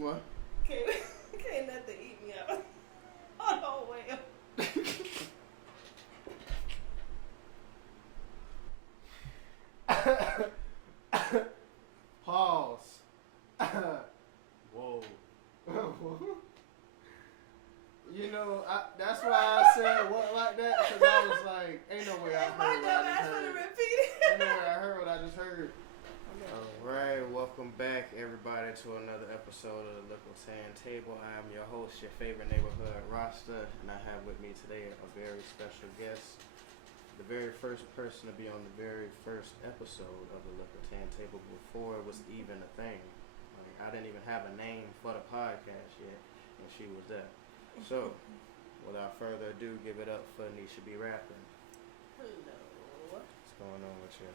What? Can't nothing eat me out. Oh no way. Pause. Whoa. You know, that's why I said what like that, because I was like, ain't no way I heard what I just heard. Ain't no way I heard what I just heard. Alright, welcome back everybody to another episode of the Likkle Tan Table. I am your host, your favorite neighborhood roster, and I have with me today a very special guest. The very first person to be on the very first episode of the Likkle Tan Table before it was even a thing. Like, I didn't even have a name for the podcast yet, and she was there. So, without further ado, give it up for Nesha B Rappin. Hello. What's going on with you?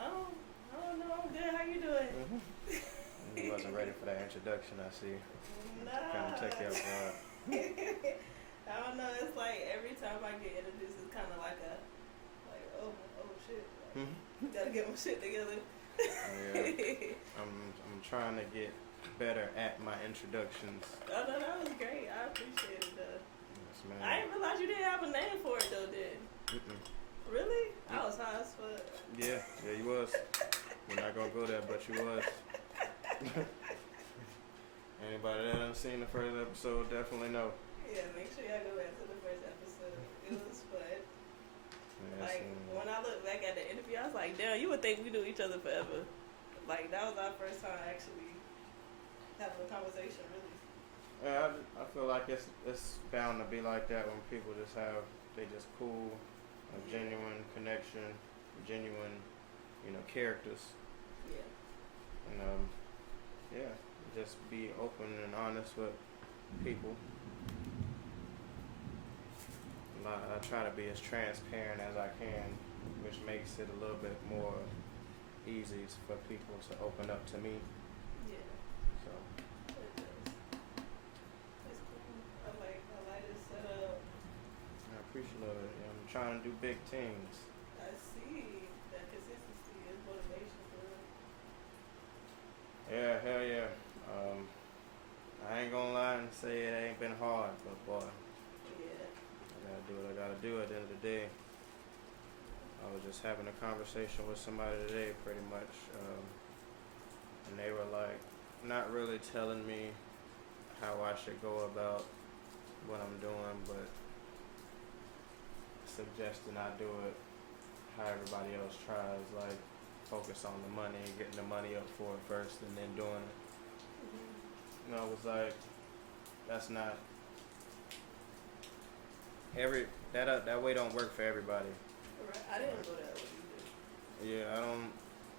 I don't know. I'm good. How you doing? You wasn't ready for that introduction, I see. Nah. Kind of take you off guard. I don't know. It's like every time I get introduced, it's kind of like oh shit. Like, gotta get my shit together. Yeah. I'm trying to get better at my introductions. Oh no, that was great. I appreciate it though. Yes, man. I didn't realize you didn't have a name for it though, did? Really? I was high as fuck. Yeah, you was. We're not gonna go there, but you was. Anybody that hasn't seen the first episode definitely know. Yeah, make sure y'all go back to the first episode. It was fun. Yeah, like, when I look back at the interview, I was like, damn, you would think we knew each other forever. Like, that was our first time actually having a conversation, really. Yeah, I feel like it's bound to be like that when people they just cool, a genuine connection, genuine, characters. Yeah. And, just be open and honest with people. I try to be as transparent as I can, which makes it a little bit more easy for people to open up to me. Yeah. So. It does. It's cool. I like this setup. I appreciate it. I'm trying to do big things. I see that consistency is motivation for real. Yeah, hell yeah. I ain't gonna lie and say it ain't been hard, but boy, Yeah. I gotta do what I gotta do at the end of the day. I was just having a conversation with somebody today, pretty much, and they were like, not really telling me how I should go about what I'm doing, but suggesting I do it how everybody else tries, like focus on the money, getting the money up for it first, and then doing it. I was like, that's not that way don't work for everybody. Right. I didn't go that way either. Yeah,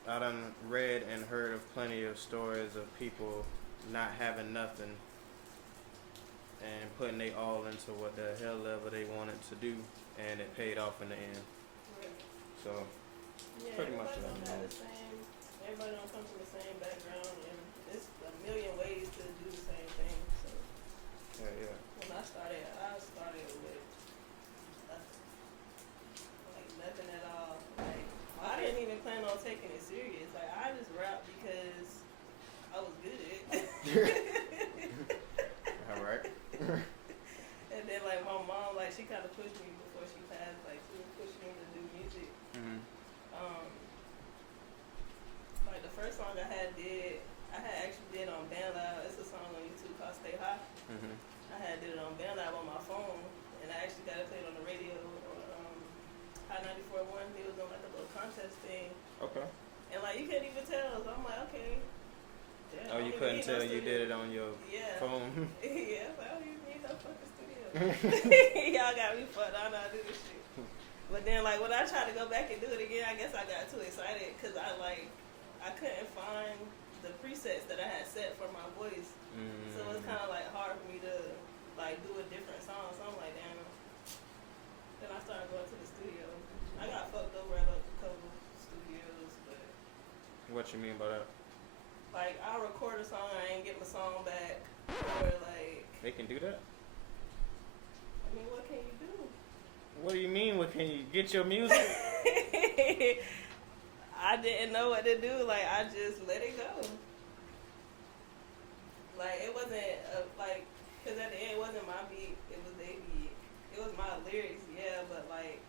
I done read and heard of plenty of stories of people not having nothing and putting they all into what the hell ever they wanted to do, and it paid off in the end. Right. So, yeah, pretty much everybody what don't I'm have the same. Everybody don't come from the same background, and it's a million ways to do the same thing. So yeah. when I started with nothing, like nothing at all. Like I didn't even plan on taking it serious. Like I just rapped because I was good at it. All right. And then like my mom, like she kind of pushed me before she passed. Like she was pushing me to do music. Like the first song I actually did on BandLab. It's a song on YouTube called Stay High. I did it on BandLab on my phone, and I actually got it played on the radio on High 94.1. They was doing like a little contest thing. Okay. And like you couldn't even tell, so I'm like, okay. Damn, Oh, you couldn't tell you did it on your phone? Yeah, so I don't even need no fucking studio. Y'all got me fucked. I know how to do this shit. But then like when I tried to go back and do it again, I guess I got too excited because I couldn't find the presets that I had set for my voice. So it's kind of like hard for me to like do a different song. So I'm like, damn. Then I started going to the studio. I got fucked over at a couple studios, but. What you mean by that? Like I'll record a song, I ain't get my song back, or like. They can do that? I mean, what can you do? What do you mean? What can you get your music? I didn't know what to do. Like I just let it go. Like, it wasn't, like, because at the end, it wasn't my beat, it was their beat. It was my lyrics, yeah, but, like,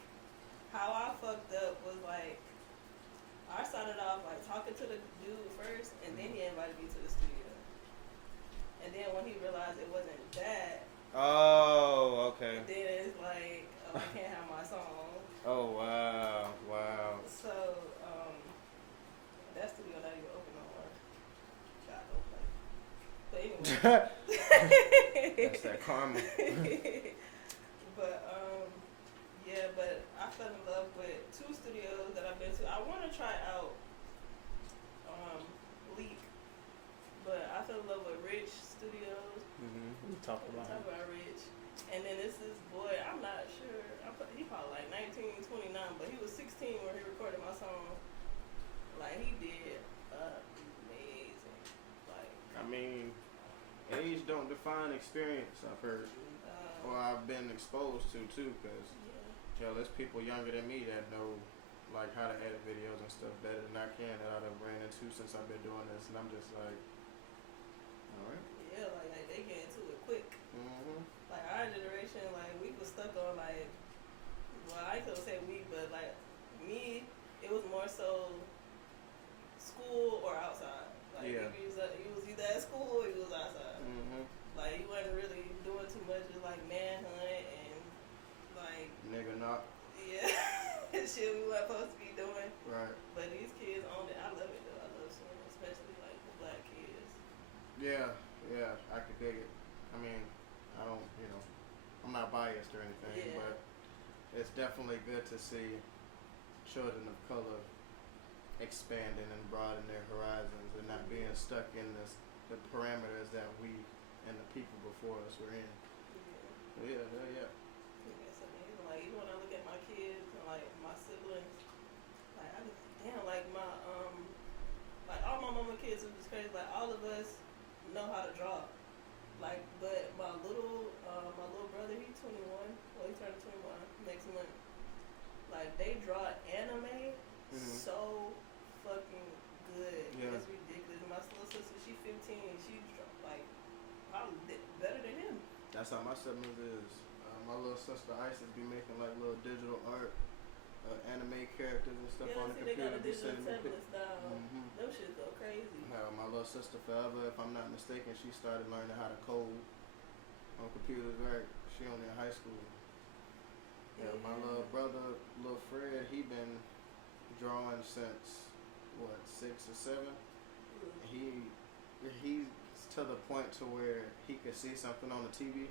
how I fucked up was, like, I started off, like, talking to the dude first, and then he invited me to the studio. And then when he realized it wasn't that, oh, okay. then it's like, oh, I can't have my song. Oh, wow. So, that studio not even open no more. God, don't play. But anyway. That's that karma. But, yeah, but I fell in love with 2 studios that I've been to. I want to try out, Leak, but I fell in love with Rich Studios. We talked about Rich. And then this boy, I'm not sure, he probably like 19, 29, but he was 16 when he recorded my song. Like, he did amazing. Like, I mean, age don't define experience, I've heard. Or I've been exposed to, too, because, there's people younger than me that know, like, how to edit videos and stuff better than I can that I've ran into since I've been doing this, and I'm just like, alright. Yeah, like they get into it quick. Like, our generation, like, we was stuck on, like, well, I ain't gonna say we, but, like, me, it was more so school or outside. Like, you was either at school or you was outside. Like, you wasn't really doing too much of, like, manhunt and, like... Nigga knock. Yeah. Shit we weren't supposed to be doing. Right. But these kids own it. I love it, though. I love seeing it, especially, like, the black kids. Yeah, I could dig it. I mean, I don't, I'm not biased or anything, but it's definitely good to see children of color expanding and broadening their horizons and not being stuck in the parameters that we and the people before us were in. Yeah. It's amazing. Like, even when I look at my kids and, like, my siblings, like, I just, damn, like, like, all my mama kids, it was crazy. Like, all of us know how to draw. Like, but my little brother, he's 21. Well, he turned 21 next month. Like, they draw anime so fucking good. Yeah. It's ridiculous. My little sister, she's 15. She like probably better than him. That's how my siblings is. My little sister Isis be making like little digital art, anime characters and stuff on the They computer. got the digital tablets now. Them shit go crazy. My little sister Forever, if I'm not mistaken, she started learning how to code on computers. Right, she only in high school. Yeah, my little brother, little Fred, he been drawing since what 6 or 7. He's to the point to where he could see something on the TV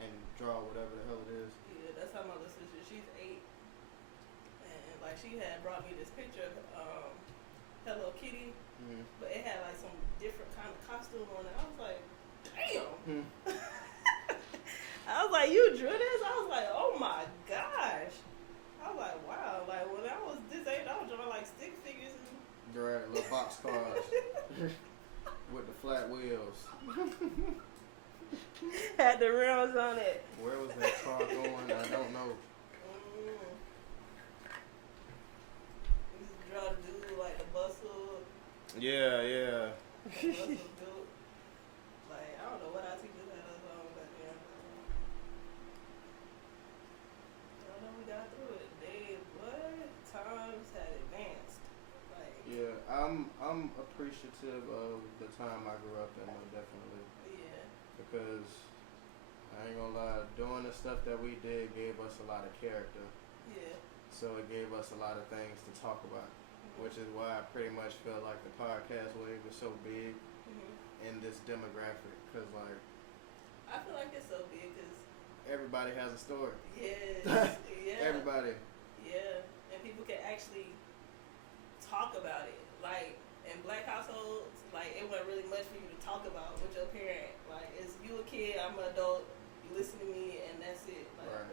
and draw whatever the hell it is. Yeah, that's how my little sister. She's 8, and like she had brought me this picture of Hello Kitty, but it had like some different kind of costume on it. I was like, damn. I was like, you drew this? I was like, oh my gosh. I was like, wow. Like when I was this age, I was drawing like stick figures and Right, little box cars with the flat wheels. Had the rims on it. Where was that car going? I don't know. Used to draw the dude like the bustle. Yeah. The bustle built. Like, I don't know what our teachers had us on back then. I don't know, we got through it. Times had advanced. Like, Yeah, I'm appreciative of the time I grew up in, definitely. yeah. Because I ain't gonna lie, doing the stuff that we did gave us a lot of character. Yeah. So it gave us a lot of things to talk about, which is why I pretty much feel like the podcast wave is so big in this demographic. Cause like, I feel like it's so big because everybody has a story. yes, yeah. Everybody. Yeah, and people can actually talk about it. Like in black households, like it wasn't really much for you to talk about with your parent. Like, it's you a kid, I'm an adult, you listen to me, and that's it. Like, Right.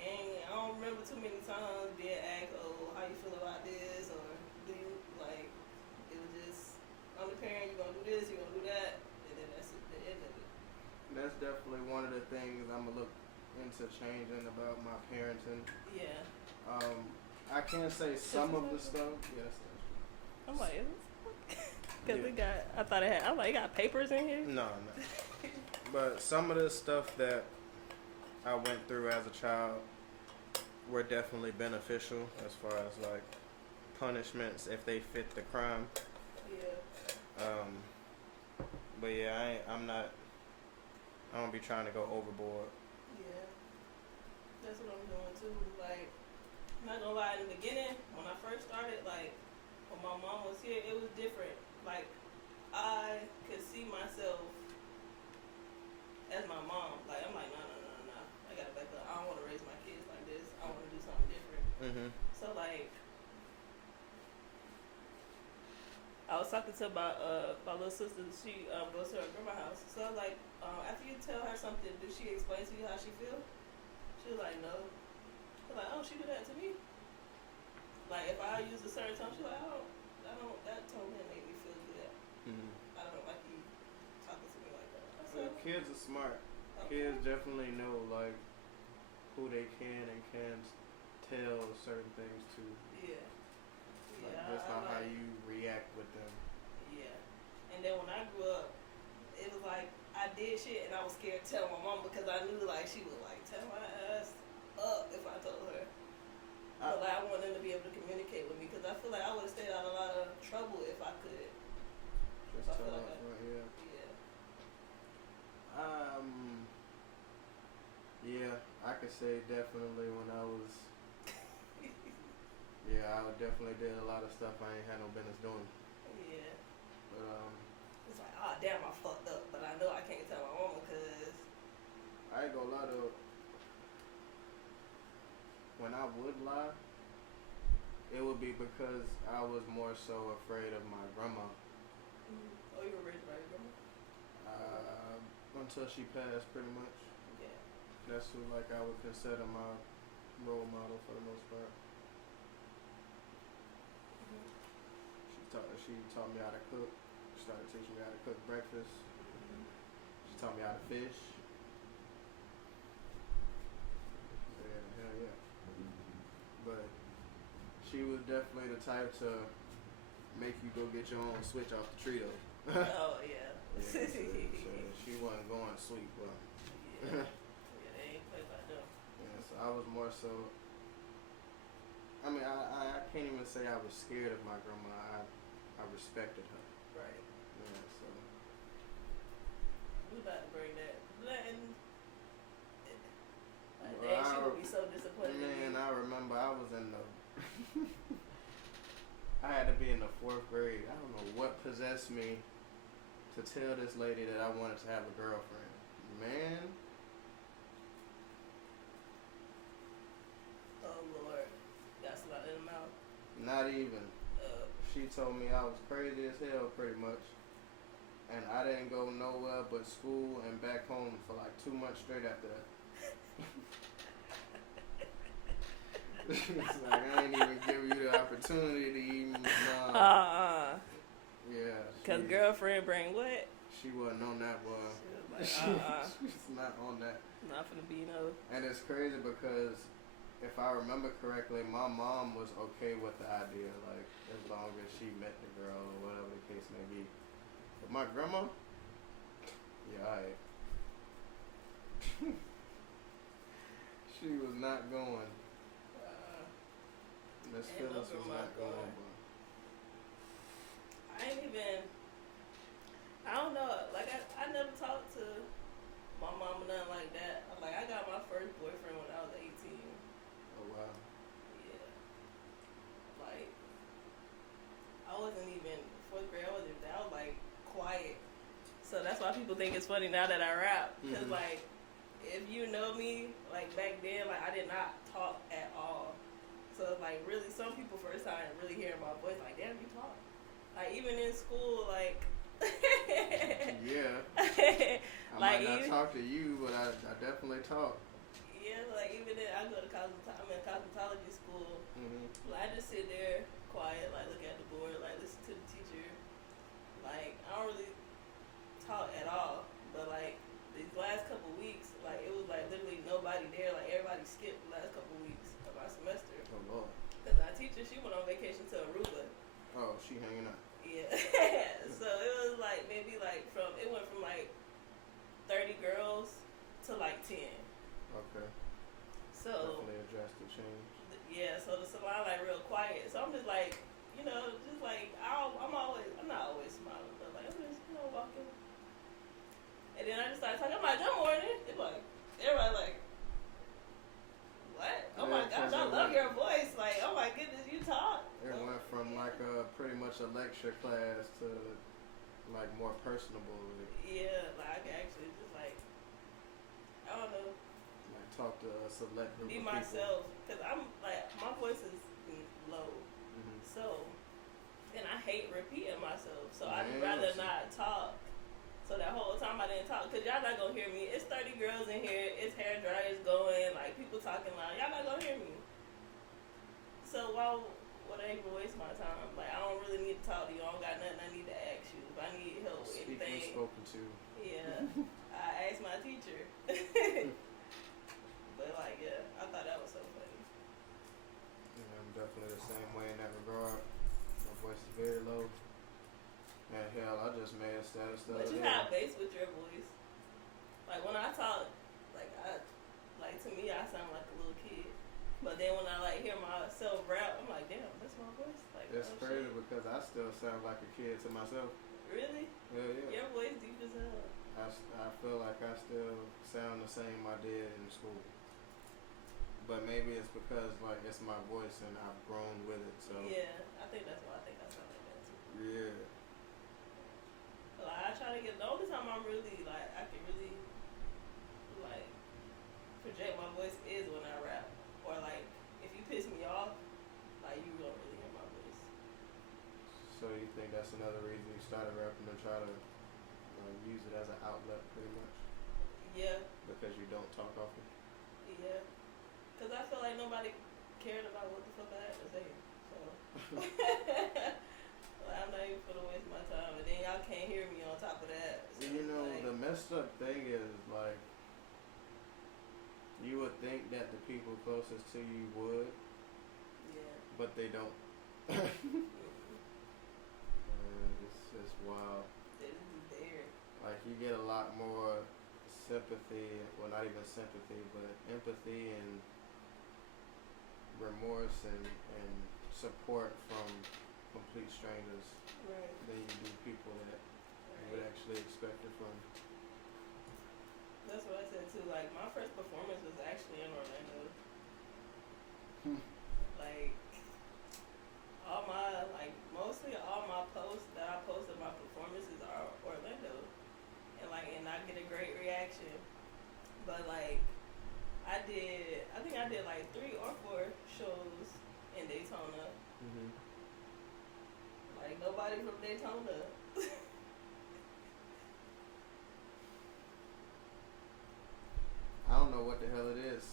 And I don't remember too many times being asked, oh, how you feel about this, or do you, like, it was just, I'm the parent, you're gonna do this, you're gonna do that, and then that's it, the end of it. That's definitely one of the things I'm gonna look into changing about my parenting. Yeah. I can't say some of the stuff. Yes, that's true. I'm like, Cause it got, I thought it had, I'm like, it got papers in here? No. But some of the stuff that I went through as a child were definitely beneficial as far as like punishments if they fit the crime. Yeah. But yeah, I don't be trying to go overboard. Yeah. That's what I'm doing too. Like, I'm not gonna lie, in the beginning, when I first started, like, when my mom was here, it was different. Like, I could see myself as my mom. Like, I'm like, no. I gotta back up. I don't want to raise my kids like this. I want to do something different. Mm-hmm. So, like, I was talking to my little sister. She goes to her grandma's house. So, I was like, after you tell her something, does she explain to you how she feels? She was like, no. I was like, oh, she did that to me. Like, if I use a certain tone, she's like, that tone didn't make me feel good. Mm-hmm. I don't like you talking to me like that. Well, kids are smart. Okay. Kids definitely know, like, who they can and can't tell certain things to. Yeah. Like, just how you react with them. Yeah. And then when I grew up, it was like, I did shit and I was scared to tell my mom because I knew, like, she would, like, tear my ass up if I told her. But like, I want them to be able to communicate with me because I feel like I would have stayed out of a lot of trouble if I could. Just tell us, yeah. Yeah, I could say definitely when I was. Yeah, I definitely did a lot of stuff I ain't had no business doing. Yeah. But it's like, oh damn, I fucked up, but I know I can't tell my mama because. I ain't gonna lie though. When I would lie, it would be because I was more so afraid of my grandma. Mm-hmm. Oh, you were raised by your grandma? Until she passed, pretty much. Yeah. That's who, like, I would consider my role model for the most part. Mm-hmm. She taught me how to cook. She started teaching me how to cook breakfast. Mm-hmm. She taught me how to fish. Yeah, hell yeah. But she was definitely the type to make you go get your own switch off the tree though. Oh yeah. So she wasn't going sweet, but yeah, they ain't play by them. Yeah, so I was more so. I mean, I can't even say I was scared of my grandma. I respected her. Right. Yeah, so. We about to bring that. She would be so disappointed. Man, I remember I was in the. I had to be in the 4th grade. I don't know what possessed me to tell this lady that I wanted to have a girlfriend. Man. Oh Lord, got somebody in the mouth. Not even. She told me I was crazy as hell, pretty much. And I didn't go nowhere but school and back home for like 2 months straight after that. It's like, I ain't even give you the opportunity to even. Yeah. Cause girlfriend bring what? She wasn't on that, boy. She was like, She's not on that. Not finna be no. And it's crazy because if I remember correctly, my mom was okay with the idea, like as long as she met the girl or whatever the case may be. But my grandma, yeah, alright. She was not going. Miss Phyllis was not going. I ain't even. I don't know. Like I never talked to my mom or nothing like that. Like I got my first boyfriend when I was 18. Oh wow. Yeah. Like I wasn't even 4th grade. I wasn't even. I was like quiet. So that's why people think it's funny now that I rap. Cause like if you know me, like back then, like I did not talk at all. So like really, some people first time really hearing my voice, like damn, you talk. Like even in school, like. Yeah. I like might not talk to you, but I definitely talk. Yeah, like even then, I go to I'm in cosmetology school. Mm-hmm. Like, I just sit there quiet, like look at the board, like listen to the teacher. Like I don't really talk at all. But like these last couple weeks, like it was like literally nobody there. Like everybody skipped the last couple weeks of my semester. Oh Lord. Cause our teacher, she went on vacation to Aruba. Oh, she hanging out. Yeah. So change. Yeah, so the salon like real quiet. So I'm just like, you know, just like I'm not always smiling, but like I'm just walking. And then I just started talking. I'm like, good morning. It's like everybody like, what? Oh my gosh, I love your voice. Like, oh my goodness, you talk. It went from like pretty much a lecture class to like more personable. Yeah, like I can actually just like, I don't know. Like talk to a select group be of myself, people. Cause I'm like my voice is low, so and I hate repeating myself. So I'd rather not talk. So that whole time I didn't talk, cause y'all not gonna hear me. It's 30 girls in here. It's hair dryers going, like people talking loud. Y'all not gonna hear me. So why would I even waste my time? Like I don't really need to talk to you. I don't got nothing I need to ask you. If I need help with anything, spoken to. Yeah, I asked my teacher. But like, yeah, I thought that was so funny. Yeah, I'm definitely the same way in that regard. My voice is very low. And hell, I just made a status the other day. But you have bass with your voice. Like when I talk, like to me, I sound like a little kid. But then when I like hear myself rap, I'm like, damn, that's my voice. Like it's crazy because I still sound like a kid to myself. Really? Yeah. Your voice deep as hell. I feel like I still sound the same I did in school. But maybe it's because like it's my voice and I've grown with it. So yeah, I think that's why I think I sound like that too. Yeah. Like I try to get the only time I'm really like I can really like project my voice is when I rap, or like if you piss me off, like you don't really hear my voice. So you think that's another reason you started rapping to try to use it as an outlet, pretty much? Yeah. Because you don't talk often. Yeah. Cause I feel like nobody cared about what the fuck I had to say, so like, I'm not even gonna waste my time, and then y'all can't hear me on top of that. So you know, like, the messed up thing is like you would think that the people closest to you would, yeah, but they don't. It's wild. They're just there. Like you get a lot more sympathy, well not even sympathy, but empathy and remorse and support from complete strangers, right, than you do people that you would actually expect it from. That's what I said too. Like my first performance was actually in Orlando. Like mostly all my posts that I post of my performances are Orlando, and I get a great reaction. But like I think I did like 3 or 4 shows in Daytona. Like nobody from Daytona. I don't know what the hell it is.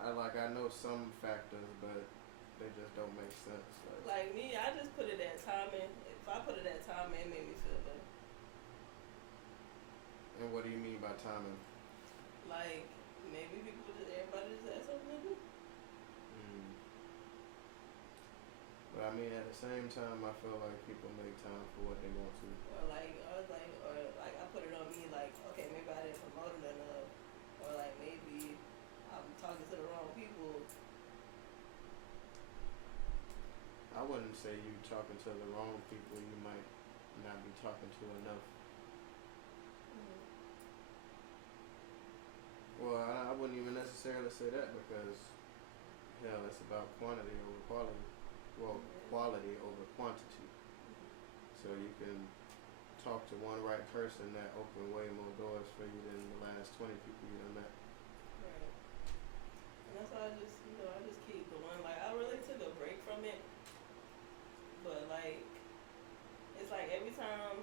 I know some factors, but they just don't make sense. Like me, I just put it at timing. If I put it at timing, it made me feel better. And what do you mean by timing? Like maybe everybody just has something to do. But I mean, at the same time, I feel like people make time for what they want to. Or like I put it on me. Like okay, maybe I didn't promote it enough, or like maybe I'm talking to the wrong people. I wouldn't say you talking to the wrong people. You might not be talking to enough. Well, I wouldn't even necessarily say that because, hell, it's about quantity over quality. Well, quality over quantity. So you can talk to one right person that open way more doors for you than the last 20 people you done met. Right. And that's why I just keep going. Like I really took a break from it, but like it's like every time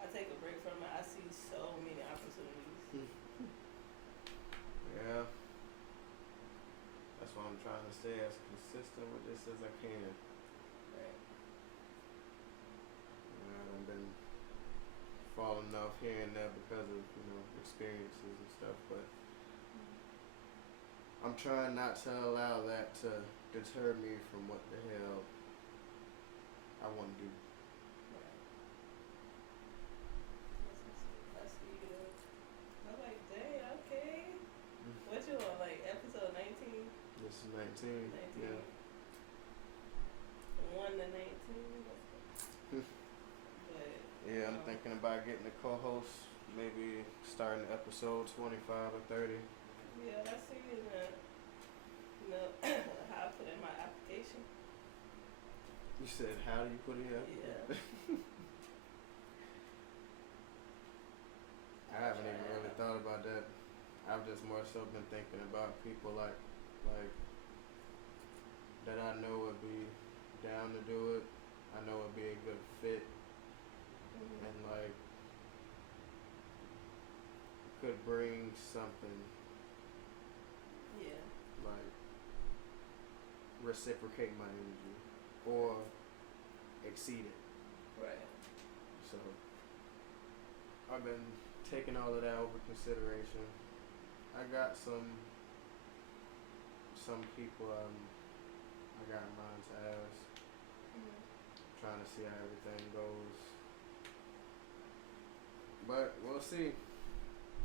I take a break from it, I see so many opportunities. Yeah. That's why I'm trying to stay as consistent with this as I can. Right. I've been falling off here and there because of, experiences and stuff, but I'm trying not to allow that to deter me from what the hell I want to do. Right. I see you. I'm like, dang, okay. What you on, like episode thinking about getting a co-host, maybe starting episode 25 or 30. Yeah, I see that. You know, how I put in my application. You said, how do you put it here? Yeah. I haven't even really thought about that. I've just more so been thinking about people like that I know would be down to do it. I know it'd be a good fit, and like could bring something Yeah. like reciprocate my energy or exceed it. Right. So I've been taking all of that over consideration. I got some people I got in mind to ask. Trying to see how everything goes. But we'll see.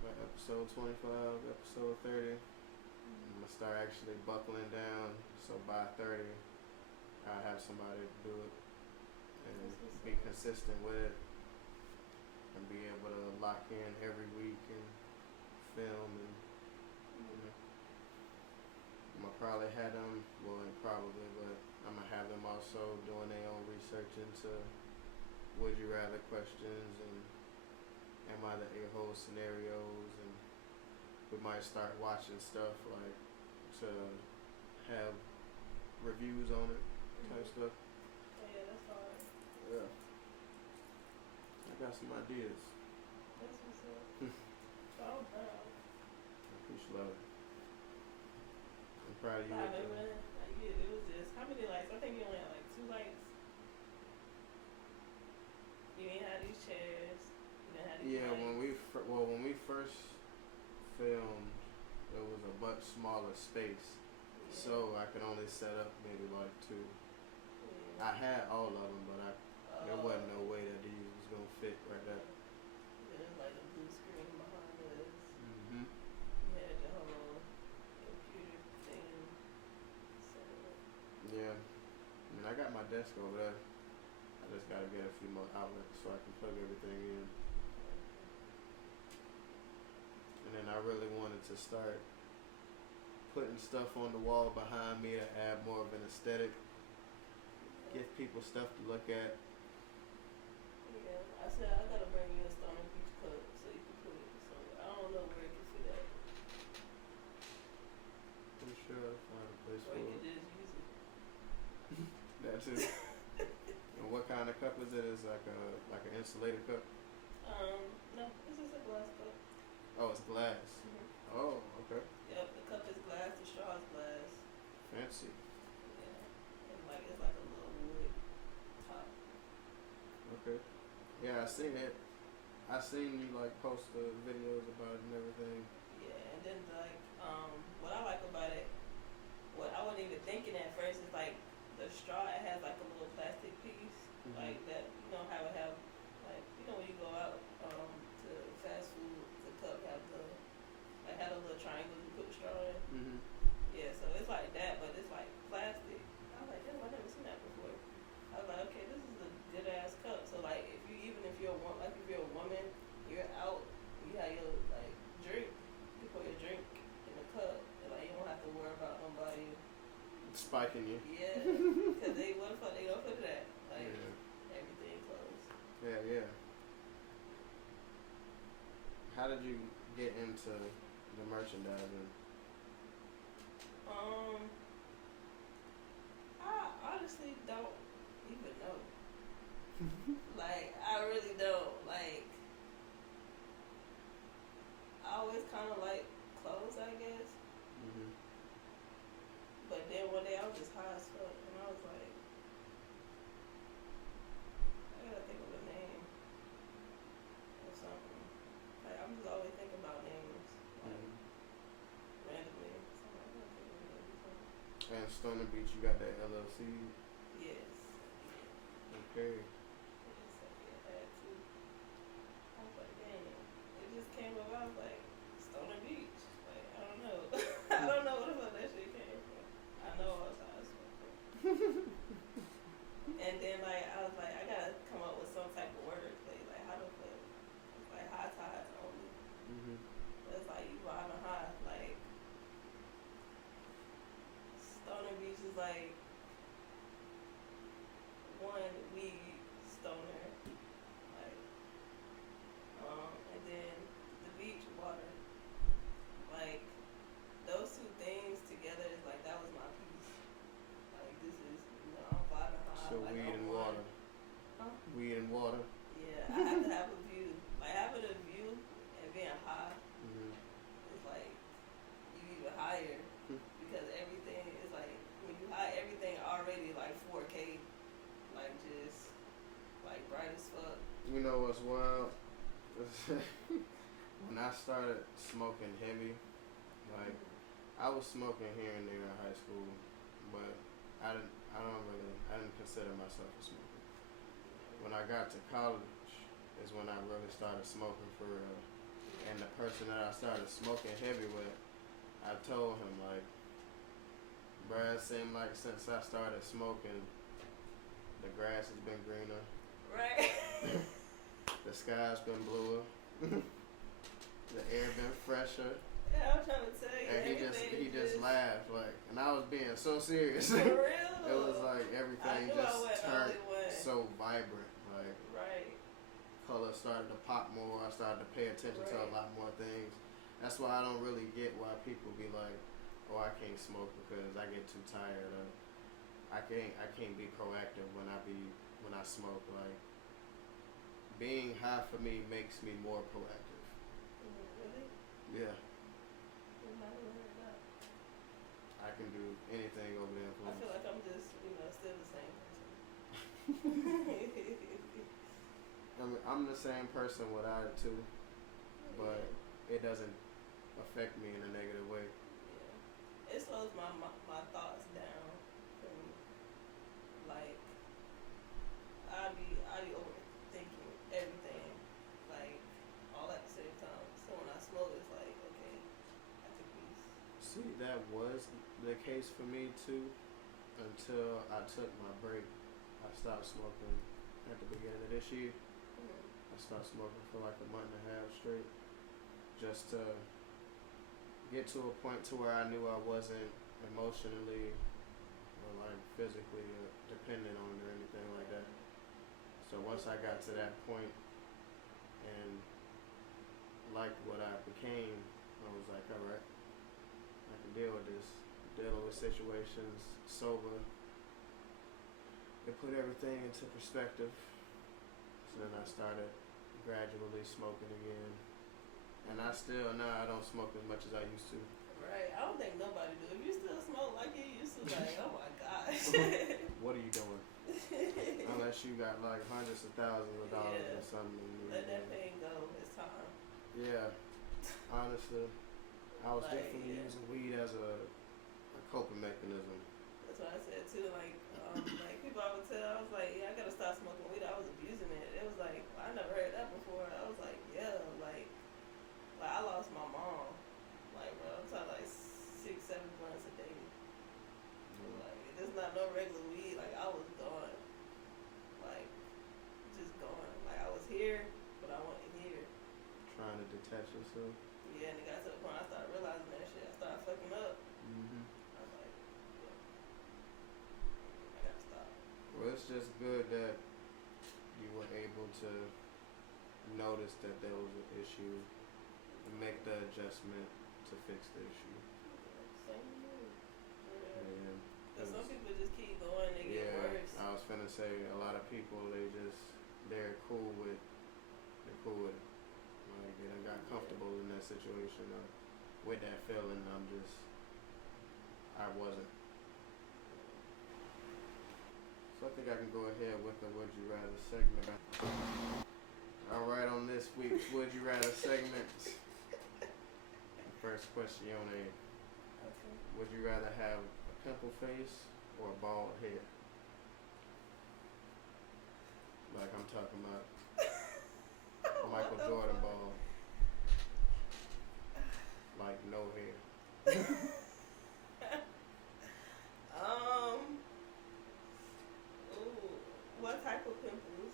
By episode 25, episode 30, I'm gonna start actually buckling down. So by 30, I'll have somebody to do it and be consistent with it and be able to lock in every week and film and you know. I'm gonna probably have them, but I'm gonna have them also doing their own research into would you rather questions and am I the a-hole scenarios, and we might start watching stuff like to have reviews on it type stuff. Yeah, that's hard. Yeah. I got some ideas. That's what's up. Oh, proud. I appreciate love it. I'm proud of you. I remember it was just, how many likes? I think you only had like 2 likes. You ain't had these chairs. You didn't have these Yeah, lights. when we first filmed, it was a much smaller space, so I could only set up maybe like 2. Yeah. I had all of them, but there wasn't no way that these was gonna fit right there. There's like a blue screen behind us. Mhm. You had your whole computer thing set up. Yeah. I mean, I got my desk over there. I just gotta get a few more outlets so I can plug everything in. And then I really wanted to start putting stuff on the wall behind me to add more of an aesthetic. Give people stuff to look at. Yeah, I said I gotta bring you a Stone Beach cup so you can put it somewhere. I don't know where it can fit at. I'm sure I'll find a place Or for you it. can just use it. That too. And what kind of cup is it? Is like an insulated cup? No, this is a glass cup. Oh, it's glass. Oh, okay. Yep, the cup is glass, the straw is glass. Fancy. Yeah. And like it's like a little wood top. Okay. Yeah, I seen it. I seen you like post the videos about it and everything. Yeah, and then like what I like about it, what I wasn't even thinking at first is like the straw, it has like a little plastic piece, like that, you know how it have like, you know when you go out to fast food, the cup have the like had a little triangle you put the straw in. Yeah, so it's like that, but it's like plastic. I was like, damn, I never seen that before. I was like, okay, this is a good ass cup. So like if you're a woman, you're out, you have your like drink, you pour your drink in the cup, and like you don't have to worry about nobody Spiking you. yeah, because what the fuck they gonna put it at? Like, everything closed. Yeah. How did you get into the merchandising? I honestly don't even know. Like, I really don't. Like, I always kind of like clothes, I guess. But then one day I was just high as fuck, and I was like, I gotta think of a name or something. Like, I'm just always thinking about names, like, randomly. So I'm like, I gotta think of a name or something. And Stoner Beach, you got that LLC? Yes. Okay. Yes, I had to. I was like, dang. It just came up, I was like, Stoner Beach. Like, I don't know. I don't know what the fuck that shit came from. I know I was high as fuck. And then, like, I was like, I gotta come up with some type of wordplay. Like, how the fuck vibing high. Like, Stoner Beach is like one weed stoner, like, and then the beach water, like, those two things together is like, that was my piece. Like, this is, I'm vibing high. So like, weed and water. Huh? Weed and water. Yeah, I have to have a view. Like, having a view and being high is like, you even higher because everything is like, when you high, everything already like 4K, like just like bright as fuck. You know what's wild? When I started smoking heavy, like I was smoking here and there in high school, but I didn't consider myself a smoker. When I got to college is when I really started smoking for real. And the person that I started smoking heavy with, I told him like, bruh, it seemed like since I started smoking, the grass has been greener. Right. The sky's been bluer. The air been fresher. Yeah, I'm trying to tell you. And he just laughed like, and I was being so serious. For real. It was like everything just turned so vibrant. Like right. Color started to pop more. I started to pay attention to a lot more things. That's why I don't really get why people be like, oh, I can't smoke because I get too tired. Or I can't be proactive when I smoke. Like being high for me makes me more proactive. Really? Yeah. I never heard that. I can do anything over the influence. I feel like I'm just, still the same person. I mean, I'm the same person without it too, but it doesn't affect me in a negative way. Yeah. It slows my thoughts down from, like, I be overthinking everything, like, all at the same time. So when I smoke, it's like, okay, I took peace. See, that was the case for me too, until I took my break. I stopped smoking at the beginning of this year. I stopped smoking for like a month and a half straight, just to get to a point to where I knew I wasn't emotionally or like physically dependent on it or anything like that. So once I got to that point and liked what I became, I was like, all right, I can deal with this. Dealing with situations sober. It put everything into perspective. So then I started gradually smoking again. And I don't smoke as much as I used to. Right. I don't think nobody do. If you still smoke like you used to, like, oh my gosh. What are you doing? Unless you got like hundreds of thousands of dollars or something. Let that pain go. It's time. Yeah. Honestly, I was definitely using weed as a coping mechanism. That's what I said too. Like, like people I would tell, I was like, yeah, I gotta stop smoking weed. I was abusing it. It was like, well, I never heard that before. I was like, yeah, like I lost my mom. Like, bro, I'm talking like 6-7 blunts a day. Like, it's not no regular weed. Like, I was gone. Like, just gone. Like, I was here, but I wasn't here. Trying to detach yourself. Yeah, and it got to the point I started realizing that shit. I started fucking up. Well, it's just good that you were able to notice that there was an issue and make the adjustment to fix the issue. Same here. Yeah. Because some people just keep going and get worse. I was finna say a lot of people they're cool with it. Like they done got comfortable in that situation with that feeling. I wasn't. So I think I can go ahead with the Would You Rather segment. Alright, on this week's Would You Rather segment, the first question on a would you rather have a pimple face or a bald head? Like I'm talking about Michael Jordan bald. Like no hair. What type of pimples?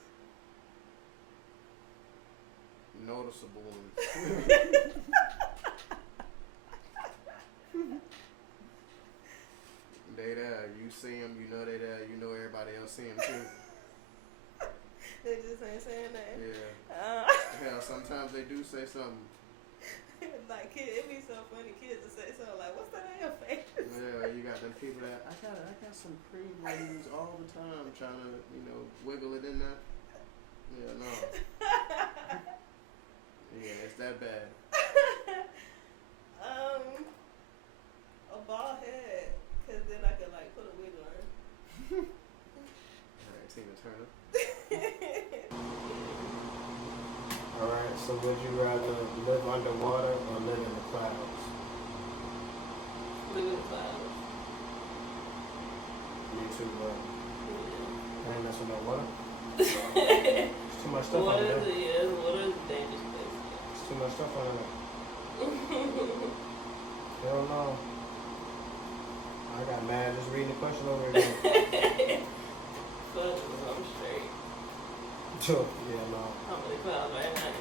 Noticeable ones. they there. You see them, you know they there. You know everybody else see them too. They just ain't saying that. Yeah. Hell, sometimes they do say something. Like kids, it be so funny. Kids will say something like, "What's that on your face?" Yeah, you got them people that I got some cream wings all the time, trying to wiggle it in there. Yeah, no. Yeah, it's that bad. A bald head, cause then I could like put a wig on. All right, Tina Turner. All right, so would you rather live underwater or live in the clouds? Live in the clouds. Me too, but Yeah. I ain't messing with no water. There's too much stuff on there. Water is a dangerous place. There's too much stuff on there. Hell no. I got mad just reading the question over here. Fuck, I'm straight. Yeah, no. How many clouds right now?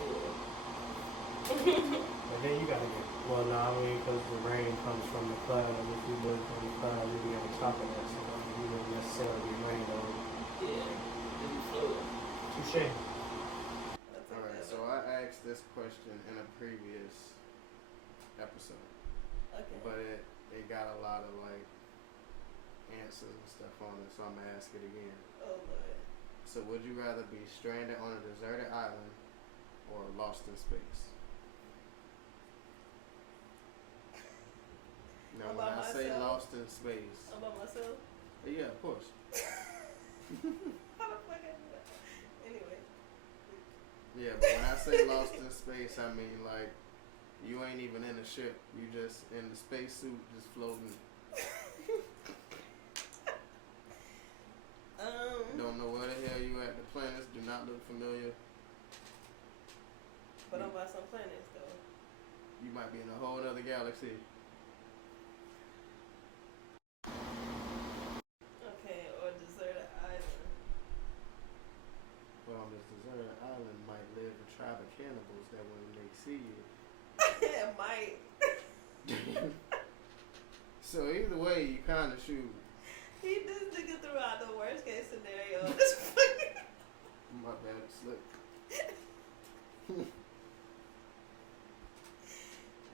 And then you gotta get, well, no, I mean, because the rain comes from the cloud. If you live on the cloud, you'd be on top of that, so you wouldn't necessarily be rained on. Yeah, it'd be floating. Touché. Alright, so I asked this question in a previous episode. Okay. But it got a lot of, like, answers and stuff on it, so I'm gonna ask it again. Oh, Lord. So would you rather be stranded on a deserted island or lost in space? Now, when I say lost in space... About myself? Yeah, of course. How the fuck I do that? Anyway. Yeah, but when I say lost in space, I mean, like, you ain't even in a ship. You just in the spacesuit, just floating. Don't know where the hell you at. The planets do not look familiar. But I'm by some planets, though. You might be in a whole other galaxy. Okay, or deserted island. Well, on this deserted island might live a tribe of cannibals that when they see you. It might. So either way, you kind of shoot. This nigga threw out the worst case scenario. My bad, slip.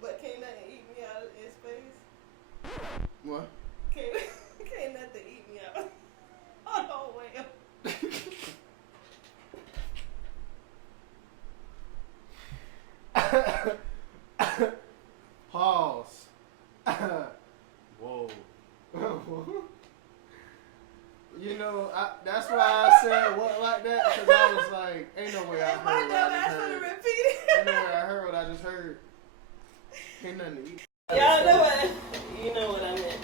But can't nothing eat me out in space? What? Can't nothing eat me out. Oh, no way. Pause. Whoa. That's why I said what like that, because I was like, ain't no way I heard what I just heard. Ain't no way I heard what I just heard. Ain't nothing to eat. Y'all know what? You know what I meant.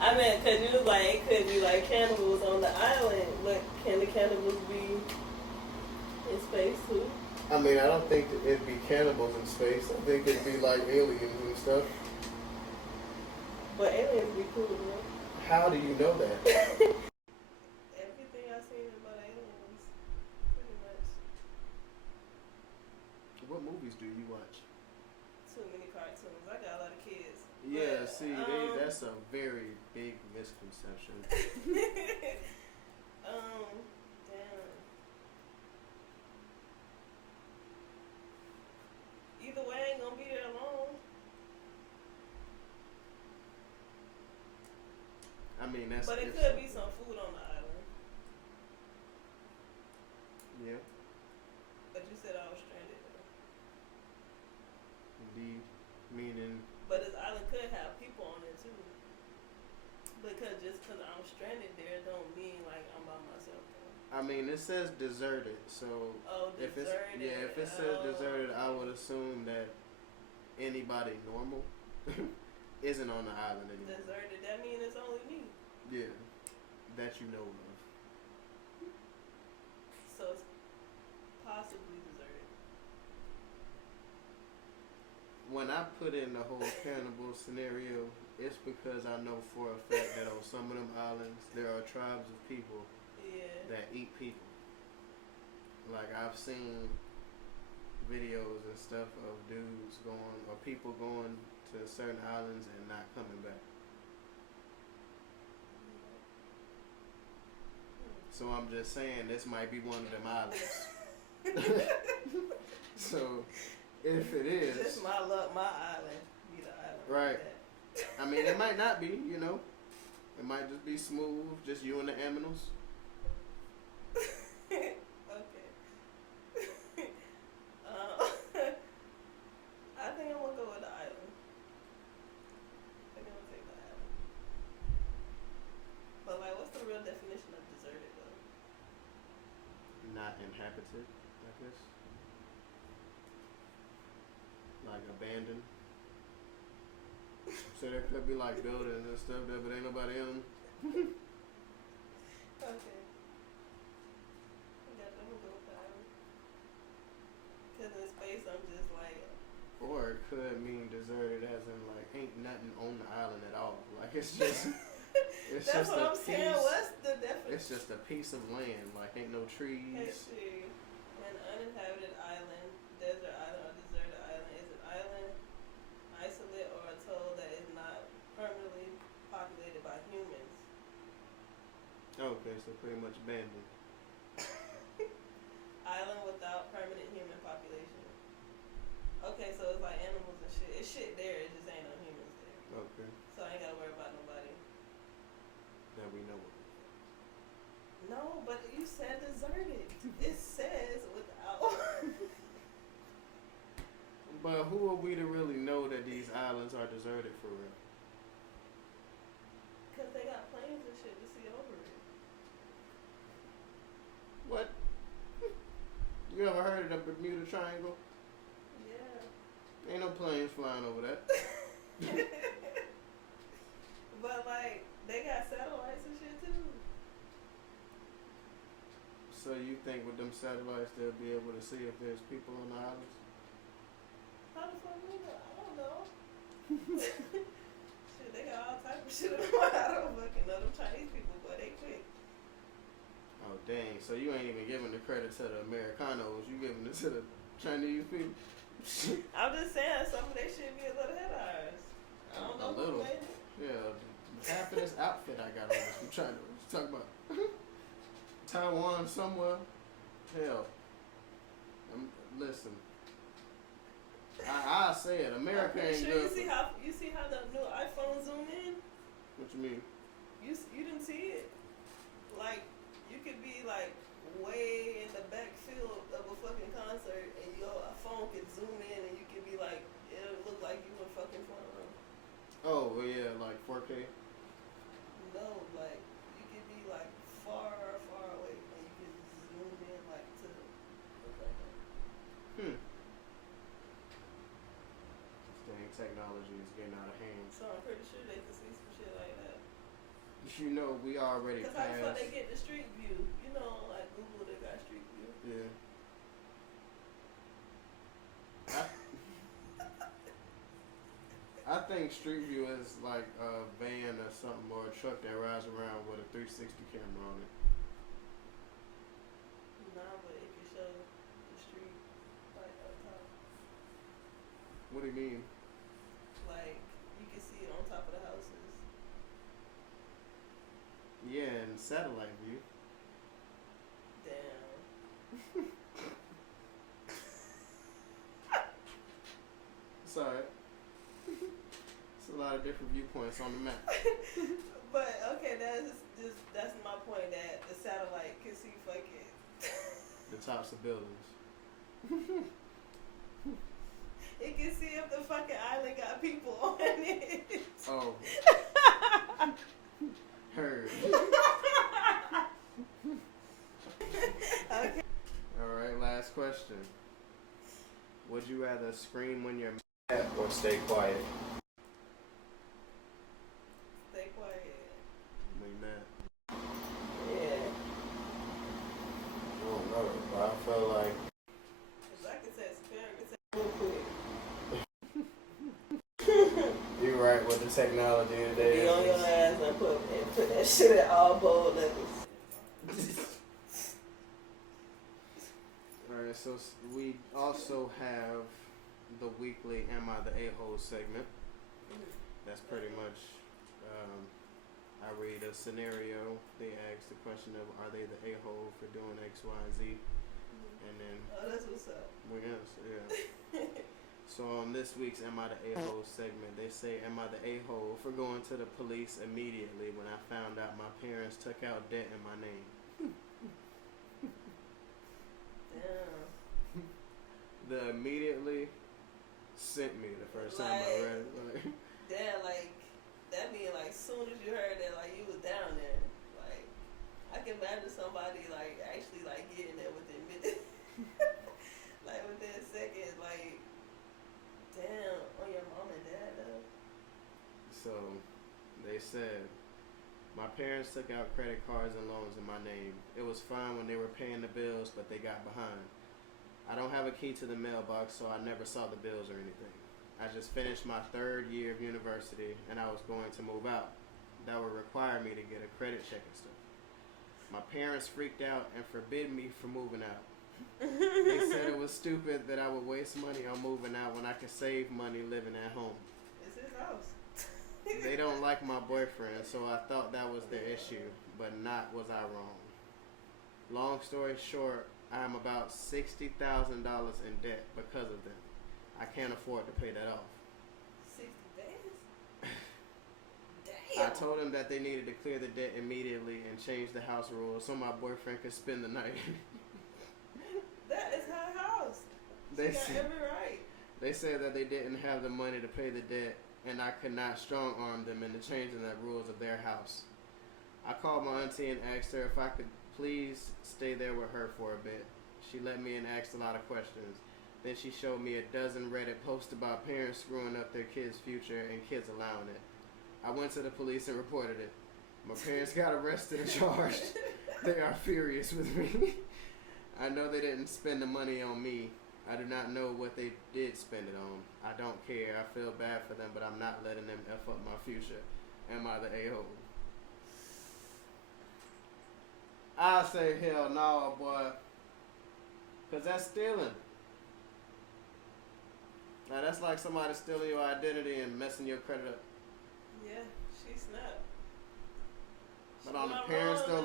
I meant because you was like, it could be like cannibals on the island, but can the cannibals be in space too? I mean, I don't think that it'd be cannibals in space. I think it'd be like aliens and stuff. But aliens be cool, man. How do you know that? Everything I've seen about aliens, pretty much. What movies do you watch? Too many cartoons. I got a lot of kids. Yeah, but, see, that's a very big misconception. Damn. Either way, I ain't gonna be there alone. I mean, that's. But it could be some food on the island. Yeah. But you said I was stranded though. Indeed. Meaning. But this island could have people on it too. Because just because I'm stranded there don't mean like I'm by myself though. I mean, it says deserted, so. Oh, deserted. If it says deserted, I would assume that anybody normal isn't on the island anymore. Deserted, that means it's only me. Yeah, that you know of. So it's possibly deserted. When I put in the whole cannibal scenario, it's because I know for a fact that on some of them islands there are tribes of people that eat people. Like I've seen videos and stuff of dudes going or people going to certain islands and not coming back. So I'm just saying this might be one of them islands. So if it is, just my luck, my island be the island. Right. Like I mean, it might not be, you know. It might just be smooth, just you and the aminals. okay. I think I'm gonna go with the island. I think I'm gonna take the island. But like, what's the real definition of deserted though? Not inhabited, I guess. Like abandoned. So there could be like buildings and stuff there, but ain't nobody in them. Okay. I got them go with the island. Cause in space, I'm just like. Or it could mean deserted as in like ain't nothing on the island at all. Like it's just it's That's just what a I'm saying. piece. What's the definition? It's just a piece of land. Like ain't no trees. Let's see. An uninhabited island, desert island, or deserted island is an island, isolate, or atoll that is not permanently populated by humans. Okay, so pretty much abandoned. Island without permanent human population. Okay, so it's like animals and shit. It's shit there, it just ain't no humans there. Okay, So I ain't gotta worry about nobody. that we know of. No, but you said deserted. It says without. But who are we to really know that these islands are deserted for real? Because they got planes and shit to see over it. What? You ever heard of the Bermuda Triangle? Yeah. Ain't no planes flying over that. But like, they got satellites and shit too. So you think with them satellites they'll be able to see if there's people on the islands? How the fuck we know? I don't know. Shit, they got all type of shit on them. I don't fucking know. Them Chinese people, boy, they quick. Oh dang, so you ain't even giving the credit to the Americanos, you giving it to the Chinese people? I'm just saying, some of they shit be a little ahead of ours. I don't know. A little. Who made it. Yeah, half of this outfit I got on is from China. What you talking about? Taiwan somewhere? Hell. Listen. I say it. America ain't Sure, good. you see how the new iPhone zoom in? What you mean? You didn't see it? Like, you could be like way in the backfield of a fucking concert and your phone could zoom in and you could be like, it'll look like you in fucking front row. Oh, well, yeah, like 4K. No, like, you could be like far away and you could zoom in like to look like that. Dang, technology is getting out of hand. So I'm pretty sure they can see some shit like that. You know, we already Cause how the fuck passed. they get the street view? You know, like Google, they got street view. Yeah. I think Street View is like a van or something or a truck that rides around with a 360 camera on it. Nah, but it can show the street like up top. What do you mean? Like you can see it on top of the houses. Yeah, and satellite view. Damn. It's alright. It's a lot of different viewpoints on the map. But okay, that's my point, that the satellite can see fucking The tops of buildings. it can see if the fucking island got people on it. Oh. Heard. Okay. Alright, last question. Would you rather scream when you're mad or stay quiet? Stay quiet. When you're mad. Yeah. I don't know, but I feel like Cause I can text parents real quick. you're right with the technology today. Be on your ass and put that shit at all bold letters. Alright, so we also have the weekly Am I the A-Hole segment. That's pretty much I read a scenario. They ask the question of, are they the a-hole for doing X, Y, and Z? And then... Oh, that's what's up. Well, yes, yeah. So on this week's Am I the A-hole segment, they say, am I the a-hole for going to the police immediately when I found out my parents took out debt in my name? Damn. The immediately sent me the first time I read it. Like, damn, like, that mean, like, soon as you heard that, like, you was down there. Like, I can imagine somebody, like, actually, like, getting there within minutes. Like, within seconds, like, damn, on your mom and dad, though. so they said, my parents took out credit cards and loans in my name. It was fine when they were paying the bills, but they got behind. I don't have a key to the mailbox, so I never saw the bills or anything. I just finished my 3rd year of university, and I was going to move out. That would require me to get a credit check and stuff. My parents freaked out and forbid me from moving out. They said it was stupid that I would waste money on moving out when I could save money living at home. It's his house. They don't like my boyfriend, so I thought that was their issue, but not was I wrong. Long story short, I am about $60,000 in debt because of them. I can't afford to pay that off. 60 days? Damn. I told them that they needed to clear the debt immediately and change the house rules so my boyfriend could spend the night. That is her house. She got every right. They said that they didn't have the money to pay the debt, and I could not strong arm them into changing the rules of their house. I called my auntie and asked her if I could please stay there with her for a bit. She let me and asked a lot of questions. Then she showed me a dozen Reddit posts about parents screwing up their kids' future and kids allowing it. I went to the police and reported it. My parents got arrested and charged. They are furious with me. I know they didn't spend the money on me. I do not know what they did spend it on. I don't care. I feel bad for them, but I'm not letting them F up my future. Am I the a-hole? I say hell no, boy. Because that's stealing. Now that's like somebody stealing your identity and messing your credit up. Yeah, she snapped. But on the parents though,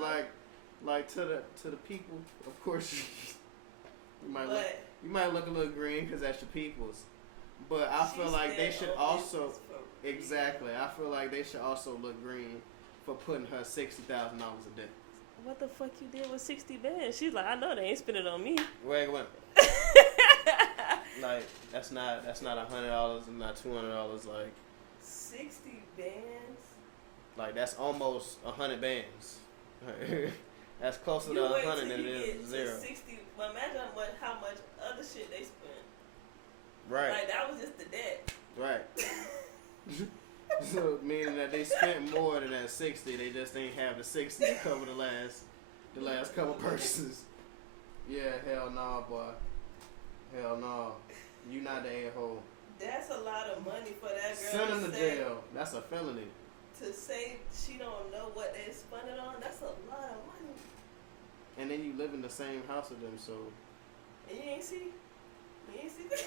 like to the people, of course you might look a little green because that's your people's. But I feel like they should also exactly. I feel like they should also look green for putting her $60,000 a day. What the fuck you did with 60 bands? She's like, I know they ain't spending it on me. Wait. Like that's not $100 and not $200. Like 60 bands. Like that's almost 100 bands. That's closer to 100 than it is 0. 60. But imagine how much other shit they spent. Right. Like that was just the debt. Right. So meaning that they spent more than that 60, they just ain't have the 60 to cover the last couple purchases. Yeah, hell no, boy. Hell no. You not the a-hole. That's a lot of money for that girl. Send him to jail. That's a felony. To say she don't know what they spent it on, that's a lot of money. And then you live in the same house with them, so. And you ain't see that?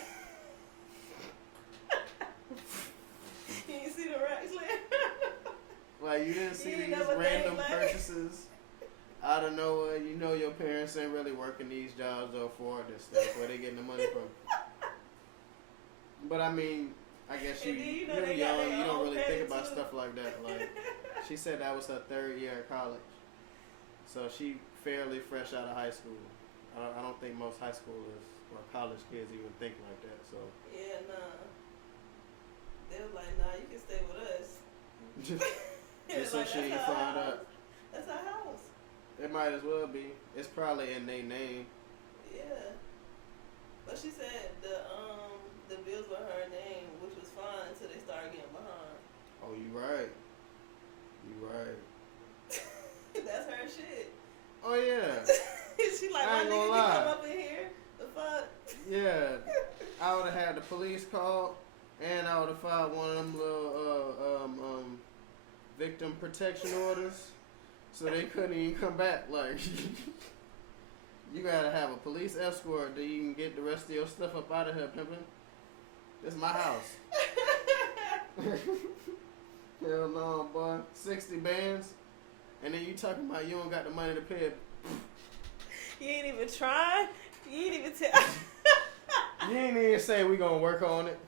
You ain't see the racks later? Like you didn't see these random purchases out of nowhere. You know your parents ain't really working these jobs or for this stuff. Where they getting the money from? But I mean, I guess you're young. You don't really think about stuff like that. Like she said that was her 3rd year of college, so she fairly fresh out of high school. I don't think most high schoolers or college kids even think like that. So yeah, nah. They was like, nah, you can stay with us. Just so she ain't find out. That's our house. It might as well be. It's probably in their name. Yeah. But she said the bills were her name, which was fine until they started getting behind. Oh, you right. That's her shit. Oh yeah. She like, my nigga can come up in here. The fuck? Yeah. I would have had the police called, and I would have filed one of them little victim protection orders, so they couldn't even come back. Like, you gotta have a police escort so you can get the rest of your stuff up out of here, pimpin'. This is my house. Hell no, boy. 60 bands. And then you talking about you don't got the money to pay it. You ain't even trying. You ain't even tell. You ain't even say we gonna work on it.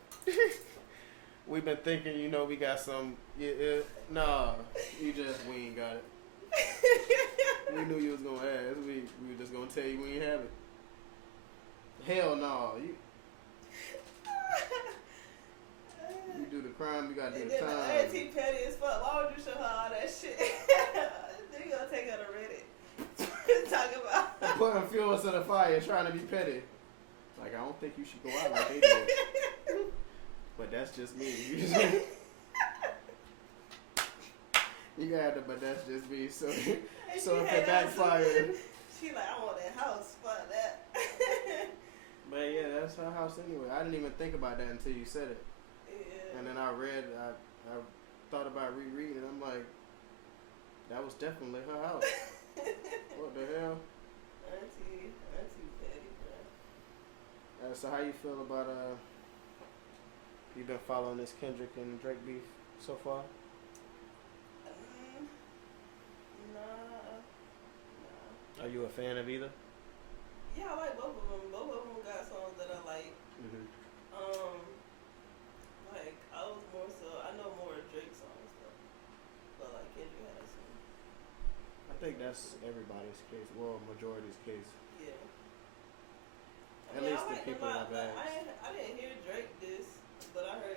We've been thinking, we got some. Nah, we ain't got it. We knew you was gonna ask. We were just gonna tell you we ain't have it. Hell no. You do the crime, you gotta do the time. Auntie petty as fuck. Why would you show her all that shit? Then you gonna take her to Reddit. Talk about putting fuel to the fire, trying to be petty. Like, I don't think you should go out like they did. But that's just me. You got it, but that's just me. So if it backfired. She like, I want that house. Fuck that. But yeah, that's her house anyway. I didn't even think about that until you said it. Yeah. And then I thought about rereading it. I'm like, that was definitely her house. What the hell? Auntie petty, bro. So how you feel about you been following this Kendrick and Drake beef so far? Nah. Are you a fan of either? Yeah, I like both of them. Both of them got songs that I like. Mm-hmm. Like I was more so. I know more Drake songs though, but like Kendrick has some. I think that's everybody's case. Well, majority's case. Yeah. At least the people I've asked. I didn't hear Drake diss, but I heard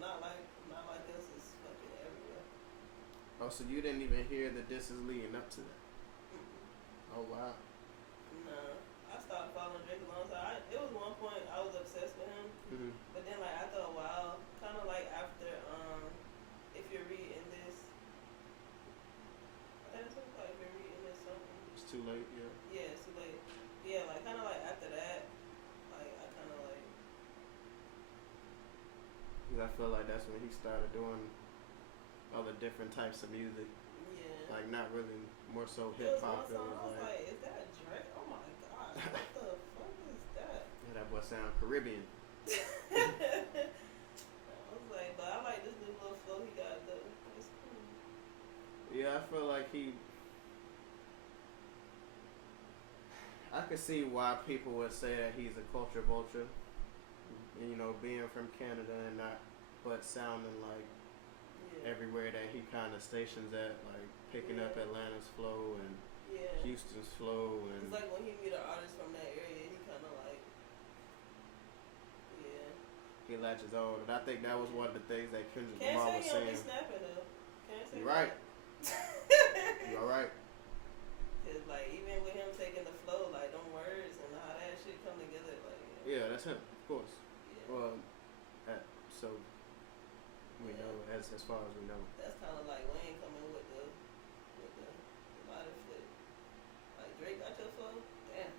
not like us is fucking everywhere. Oh, so you didn't even hear the disses leading up to that? Mm-mm. Oh wow. No, I stopped following Drake a long time. It was one point I was obsessed with him, but then like after a while, kind of like after if you're reading this, I think it's like if you're reading this something. It's too late, yeah. Yeah, it's too late. Yeah, like kind of like after that, like I kind of like. Because I feel like that's when he started doing other different types of music. Yeah. Like not really more so hip hop. It was one song I was like, is that Drake? Oh my gosh, what the fuck is that? Yeah, that boy sound Caribbean. I was like, but I like this new little flow he got though. It's cool. Yeah, I feel like I could see why people would say that he's a culture vulture. Being from Canada and but sounding like everywhere that he kind of stations at, like picking up Atlanta's flow and Houston's flow. And it's like when he meet an artist from that area, he kind of like, he latches on. And I think that was one of the things that Kendrick Can't Lamar say was he don't saying. be snapping though. Can't say You're right. You're right. Cause like even with him taking the flow, like them words and how that shit come together, like. Yeah, that's him, of course. Yeah. Well, so we know as far as we know. That's kind of like Wayne coming with the body flip. Like Drake got your flow, damn.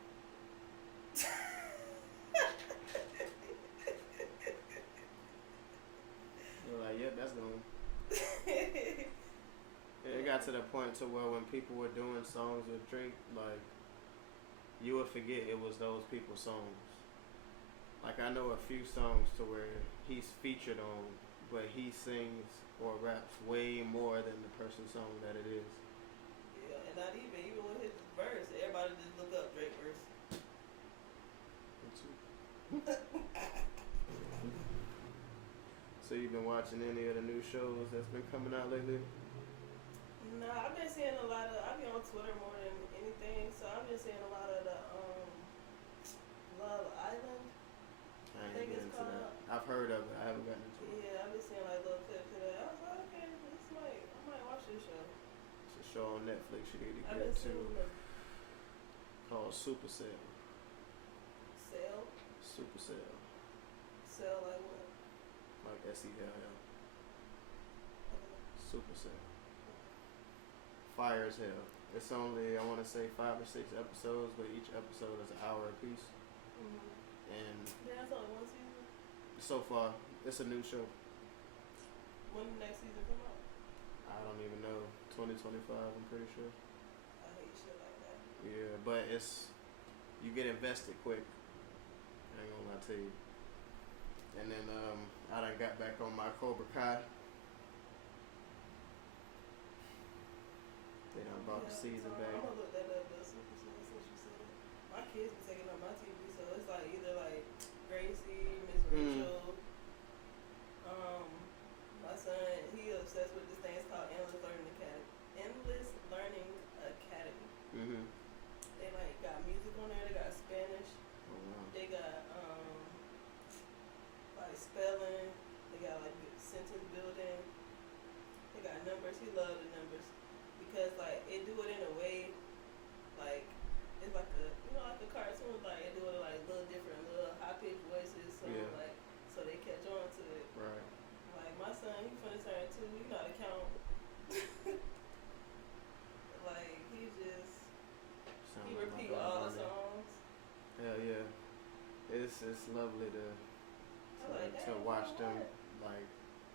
You're like, yep, that's gone. It got to the point to where when people were doing songs with Drake, like you would forget it was those people's songs. Like I know a few songs to where he's featured on, but he sings or raps way more than the person's song that it is. Yeah, and not even with his verse, everybody just look up Drake verse. So you've been watching any of the new shows that's been coming out lately? Nah, I've been seeing a lot of. I be on Twitter more than anything, so I've been seeing a lot of the Love Island. I ain't getting into that. I've heard of it. I haven't gotten into it. Yeah, I've been seeing like little clips of that. I was like, okay, I might watch this show. It's a show on Netflix you need to I've get been to seeing the called Super Cell. sale. Super Cell. Sale like what? Like SELL. Super Cell. Fire as hell. It's only, I want to say 5 or 6 episodes, but each episode is an hour apiece. And Yeah, that's only one season. so far, it's a new show. When the next season come out? I don't even know. 2025, I'm pretty sure. I hate shit like that. Yeah, but you get invested quick. I ain't gonna lie to you. And then I done got back on my Cobra Kai. brought the season back. I'm gonna look that up though, since you said it. My kids be taking up my TV, so it's like either like Gracie, Miss Rachel. My son, he obsessed with this thing. It's called Endless Learning Academy. Endless Learning Academy. Mhm. They like got music on there. They got Spanish. Oh wow. They got like spelling. They got like sentence building. They got numbers. He loved the numbers because like it do it in a way like it's like a like a cartoon. Like it do it like little different, little high pitched voices. So like so they catch on to it. Right. Like my son, he finna turn 2. He know how to count. Like he just he repeat all the songs. Hell yeah. It's lovely to watch them like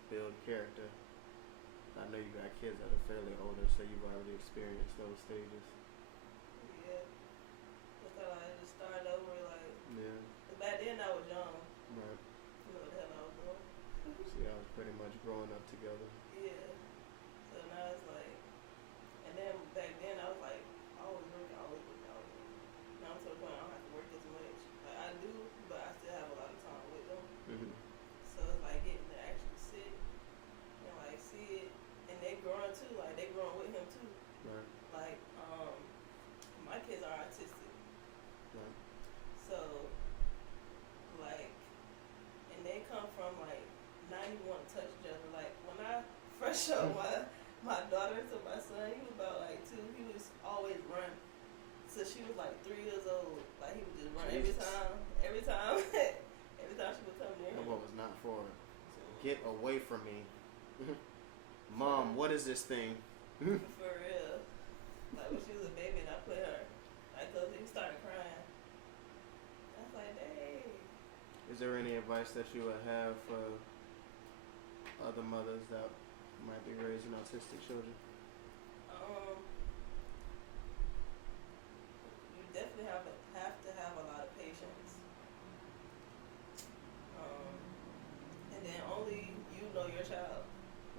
build character. I know you got kids that are fairly older, so you've already experienced those stages. Yeah. That's how I just started over like. Yeah. Cause back then I was young. Right. You know what the hell I was doing. See, I was pretty much growing up together. Yeah. So now it's like, and then back then I was like, always working. Now I'm to the point I don't have to work as much. Like I do, but I still have a lot of time with them. Mhm. So it's like getting to actually sit and like see it, and they growing too. Like they growing with him too. Right. Like my kids are autistic. Right. So like, and they come from like 91 touch each other. Like when I first showed my daughter to my son, he was about like 2. He was always run. So she was like 3 years old. Like he would just run every time every time she would come near him. What was not for it. Get away from me. Mom, what is this thing? For real. Like when she was a baby and I put her, like, cause he started crying. I was like, dang. Is there any advice that you would have for other mothers that might be raising autistic children? You definitely have to have a lot of patience. And then only you know your child.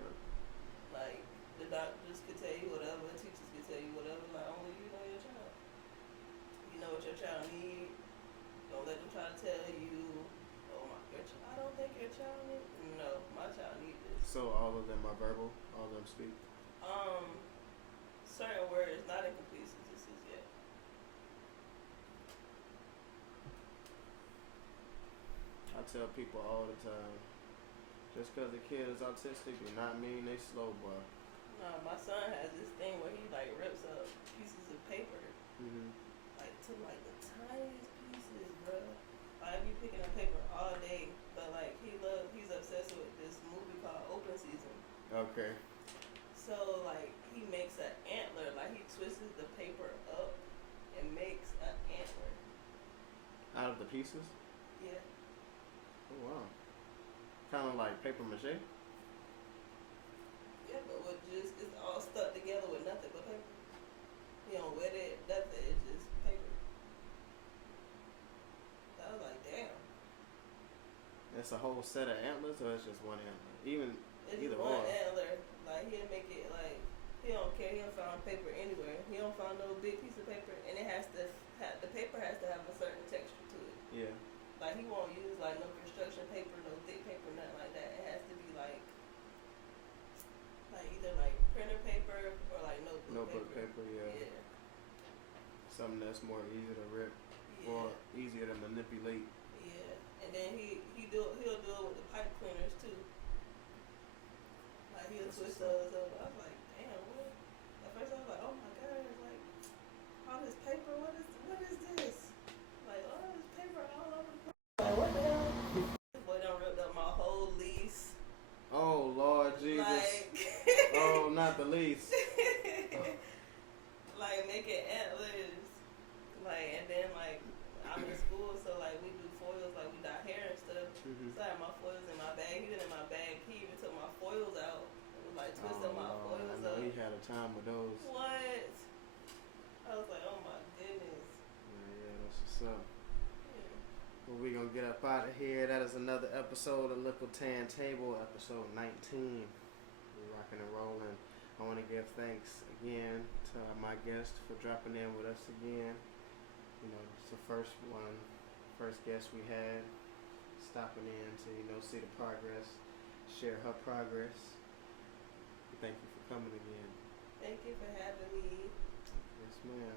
Right. Like the doctors could tell you whatever, teachers could tell you whatever. Like only you know your child. You know what your child needs. Don't let them try to tell you, oh I don't think your child needs. No, my child needs this. So all of them are verbal? All of them speak? Certain words, not in complete sentences yet. I tell people all the time, just because the kid is autistic do not mean they slow, boy. No, my son has this thing where he like rips up pieces of paper, like to like the tiniest pieces, bro. Like I be picking up paper all day, but like he's obsessed with this movie called Open Season. Okay. So like he makes an antler, like he twists the paper up and makes an antler. Out of the pieces? Yeah. Oh wow. Kind of like paper mache? Yeah, but it's all stuck together with nothing but paper. You don't wet it, nothing, it's just paper. So I was like, damn. It's a whole set of antlers, or it's just one antler? It's Either one or. antler. Like he'll make it like he don't care. He don't find paper anywhere. He don't find no big piece of paper, and it has to the paper has to have a certain texture to it. Yeah. Like he won't use like no construction paper, no thick paper, nothing like that. It has to be like either like printer paper or like notebook paper. Yeah. Something that's more easy to rip or easier to manipulate. Yeah. And then he'll do it with the pipe cleaners too. Like he'll twist those up. I was like, damn, what? At first I was like, oh my god, it's like all this paper. What is this? Like all this paper all over the place. Like what the hell? This boy done ripped up my whole lease. Oh Lord Jesus. Like oh, not the least. Like making antlers. Like and then like I'm in school, so like we do foils, like we dye hair and stuff. So I had my foils in my bag. He was in my bag. He even took my foils out. It was like twisting my foils I know up. he had a time with those. What? I was like, oh my goodness. Yeah, that's what's up. Well, we're going to get up out of here. That is another episode of Likkle Tan Table, episode 19. We're rocking and rolling. I want to give thanks again to my guest for dropping in with us again. You know, it's the first guest we had, stopping in to, see the progress, share her progress. Thank you for coming again. Thank you for having me. Yes, ma'am.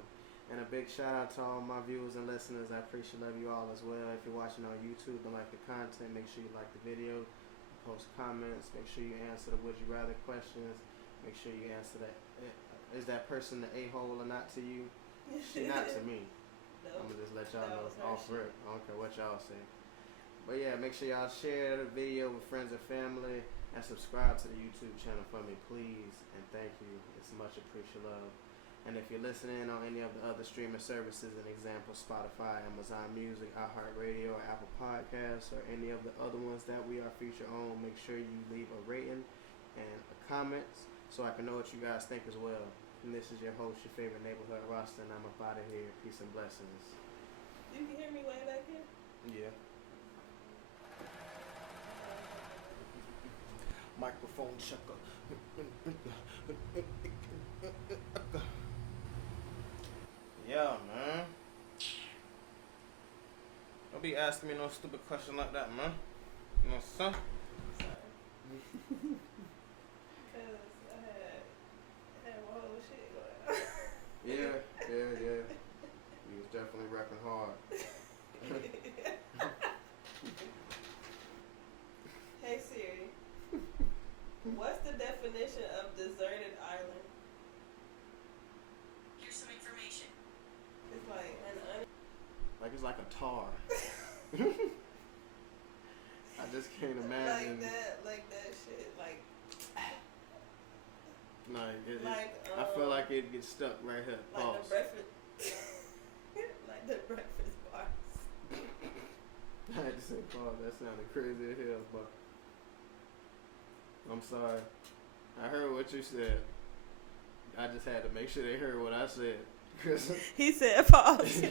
And a big shout out to all my viewers and listeners. I appreciate you all as well. If you're watching on YouTube and like the content, make sure you like the video, post comments, make sure you answer the would you rather questions, make sure you answer that, is that person the a-hole or not to you? She not to me. No, I'm gonna just let y'all know off rip. I don't care what y'all say. But yeah, make sure y'all share the video with friends and family and subscribe to the YouTube channel for me, please. And thank you. It's much appreciated. Love. And if you're listening on any of the other streaming services, an example, Spotify, Amazon Music, iHeartRadio, or Apple Podcasts, or any of the other ones that we are featured on, make sure you leave a rating and a comment so I can know what you guys think as well. And this is your host, your favorite neighborhood roster, and I'm up out of here. Peace and blessings. You can hear me way back here? Yeah. Microphone checker. Yeah, man. Don't be asking me no stupid question like that, man. You know, son? Sorry. Because I had my whole shit going on. Yeah. You was definitely rapping hard. Hey Siri, what's the definition of deserted island? Here's some information. It's like Like it's like a tar. I just can't imagine. like that shit, like I feel like it gets stuck right here. like Pause. the breakfast, like the breakfast bars. I had to say pause. That sounded crazy as hell, but I'm sorry. I heard what you said. I just had to make sure they heard what I said. He said pause.